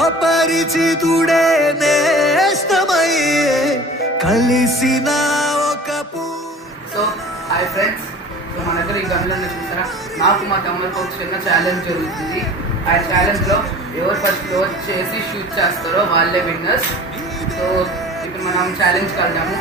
అపరిచితుడే నేస్తమయ్యే కలిసిన ఒక so hi friends, so మన దగ్గర ఈ గన్లను చూసారా, నాకు మా తమ్ముడికి ఒక చిన్న ఛాలెంజ్ జరుగుతుంది. ఆ ఛాలెంజ్లో ఎవరు ఫస్ట్ క్లోజ్ చేసి షూట్ చేస్తారో వాళ్ళే విన్నర్స్. సో ఇప్పుడు మనం ఛాలెంజ్కి వెళ్దాము.